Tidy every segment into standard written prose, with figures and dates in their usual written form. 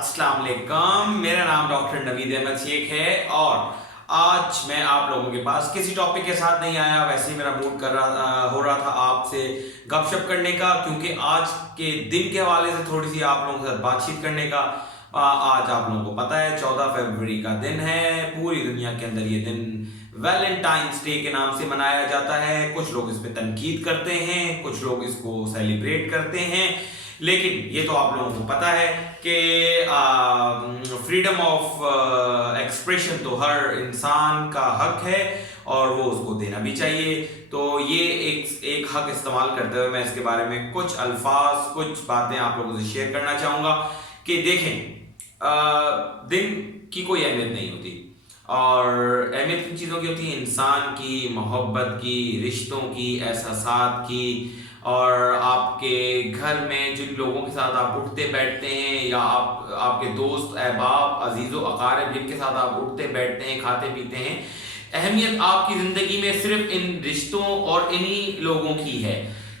अस्सलाम वालेकुम, मेरा नाम डॉक्टर नवीद अहमद शेख है और आज मैं आप लोगों के पास किसी टॉपिक के साथ नहीं आया। वैसे ही मेरा मूड हो रहा था आपसे गपशप करने का, क्योंकि आज के दिन के हवाले से थोड़ी सी आप लोगों के साथ बातचीत करने का। आज आप लोगों को पता है 14 फरवरी का दिन है। पूरी दुनिया के अंदर ये दिन वैलेंटाइंस डे के नाम से मनाया जाता है। कुछ लोग इस पे तनकीद करते हैं, कुछ लोग इसको सेलिब्रेट करते हैं, लेकिन ये तो आप लोगों को पता है कि फ्रीडम ऑफ एक्सप्रेशन तो हर इंसान का हक है और वो उसको देना भी चाहिए। तो ये एक हक इस्तेमाल करते हुए मैं इसके बारे में कुछ अल्फाज, कुछ बातें आप लोगों से शेयर करना चाहूँगा कि देखें, दिन की कोई अहमियत नहीं होती और अहमियत किन चीज़ों की होती है? इंसान की, मोहब्बत की, रिश्तों की, एहसासात की। और आपके घर में जिन लोगों के साथ आप उठते बैठते हैं, या आपके दोस्त, अहबाब, अजीज़ो अकारिब जिनके साथ आप उठते बैठते हैं, खाते पीते हैं, अहमियत आपकी ज़िंदगी में सिर्फ इन रिश्तों और इन्हीं लोगों की है।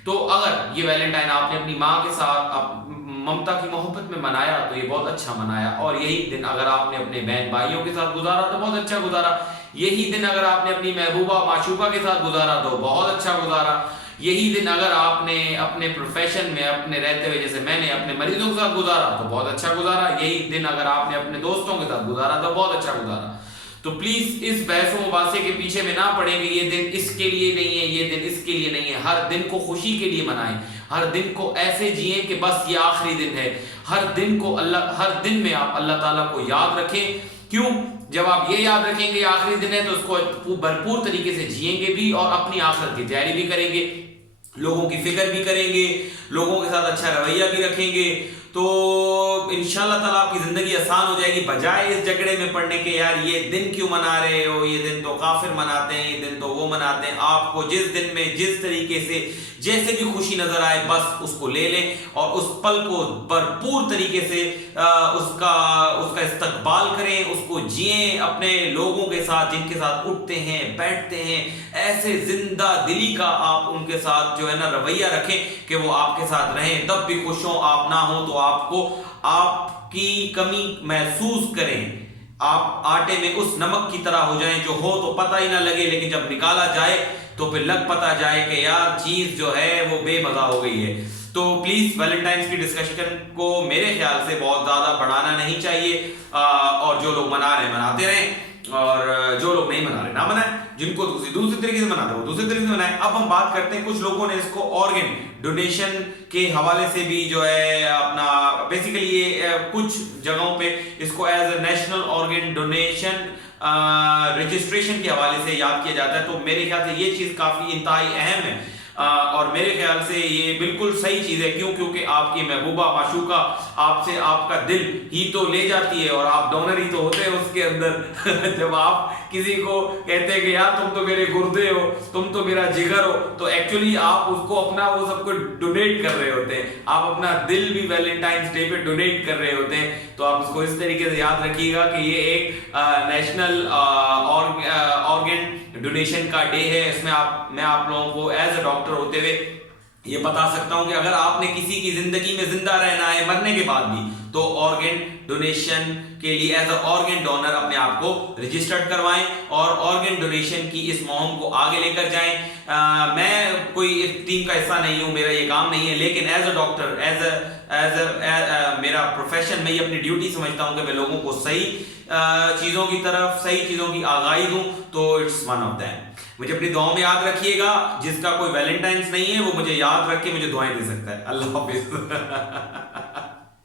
तो अगर ये वैलेंटाइन आपने अपनी माँ के साथ ममता की मोहब्बत में मनाया तो ये बहुत अच्छा मनाया, और यही दिन अगर आपने अपने बहन भाइयों के साथ गुजारा तो बहुत अच्छा गुजारा। यही दिन अगर आपने अपनी महबूबा माशूका के साथ गुजारा तो बहुत अच्छा गुजारा। यही दिन अगर आपने अपने प्रोफेशन में अपने रहते हुए, जैसे मैंने अपने मरीजों के साथ गुजारा तो बहुत अच्छा गुजारा। यही दिन अगर आपने अपने दोस्तों के साथ गुजारा तो बहुत अच्छा गुजारा। तो प्लीज इस बहसों मुबासे के पीछे में ना पड़े कि ये दिन इसके लिए नहीं है, ये दिन इसके लिए नहीं है। हर दिन को खुशी के लिए मनाएं, हर दिन को ऐसे जिए कि बस ये आखिरी दिन है। हर दिन में आप अल्लाह ताला को याद रखें। क्यों? जब आप ये याद रखेंगे आखिरी दिन है तो उसको भरपूर तरीके से जिएंगे भी और अपनी आखिरत की तैयारी भी करेंगे, लोगों की फिक्र भी करेंगे, लोगों के साथ अच्छा रवैया भी रखेंगे। तो इंशाल्लाह ताला आपकी जिंदगी आसान हो जाएगी, बजाय इस झगड़े में पड़ने के यार ये दिन क्यों मना रहे हो, ये दिन तो काफिर मनाते हैं, ये दिन तो वो मनाते हैं। आपको जिस दिन में जिस तरीके से जैसे भी खुशी नजर आए बस उसको ले लें और उस पल को भरपूर तरीके से उसका इस्तकबाल करें, उसको जिएं अपने लोगों के साथ जिनके साथ उठते हैं बैठते हैं। ऐसे जिंदा दिली का आप उनके साथ जो है ना रवैया रखें कि वो आपके साथ रहें, तब भी खुश हो। आप ना हो तो आपको आपकी कमी महसूस करें, आप आटे में उस नमक की तरह हो जाएं जो हो तो पता ही ना लगे, लेकिन जब निकाला जाए तो फिर लग पता जाए कि यार चीज जो है वो बेमजा हो गई है। तो प्लीज वैलेंटाइंस की डिस्कशन को मेरे ख्याल से बहुत ज्यादा बढ़ाना नहीं चाहिए, और जो लोग मना रहे हैं मनाते रहें और जो लोग नहीं मना रहे ना मनाएं। जिनको दूसरी तरीके से मनाते हैं वो दूसरी तरीके से मनाएं। अब हम बात करते हैं, कुछ लोगों ने इसको ऑर्गन डोनेशन के हवाले से भी जो है अपना बेसिकली ये कुछ जगहों पे इसको as a national organ donation registration के हवाले से याद किया जाता है। तो मेरे ख्याल से ये चीज काफी इंतहाई अहम है और मेरे ख्याल से ये बिल्कुल सही चीज है। क्यों? क्योंकि आपकी महबूबा माशूका आपसे आपका दिल ही तो ले जाती है और आप डोनर ही तो होते हैं उसके अंदर। जब आप किसी को कहते हैं कि यार तुम तो मेरे गुर्दे हो, तुम तो मेरा जिगर हो, तो एक्चुअली आप उसको अपना वो सब कुछ डोनेट कर रहे होते हैं। आप अपना दिल भी वैलेंटाइंस डे पे डोनेट कर रहे होते हैं। तो आप उसको इस तरीके से याद रखिएगा कि ये एक नेशनल ऑर्गन डोनेशन का डे है। इसमें मैं आप लोगों को एज ए डॉक्टर होते हुए ये बता सकता हूं कि अगर आपने किसी की जिंदगी में जिंदा रहना है मरने के बाद भी, तो ऑर्गन डोनेशन के लिए एज अ ऑर्गन डोनर अपने आप को रजिस्टर्ड करवाएं और ऑर्गन डोनेशन की इस मुहिम को आगे लेकर जाएं। मैं कोई इस टीम का हिस्सा नहीं हूं, मेरा ये काम नहीं है, लेकिन एज अ डॉक्टर, मेरा प्रोफेशन, मैं ये अपनी ड्यूटी समझता हूं कि मैं लोगों को सही चीजों की तरफ, सही चीजों की आगाही दूं। तो इट्स वन ऑफ दैम। मुझे अपनी दुआओं में याद रखिएगा। जिसका कोई वैलेंटाइंस नहीं है वो मुझे याद रख के मुझे दुआएं दे सकता है। अल्लाह हाफिज।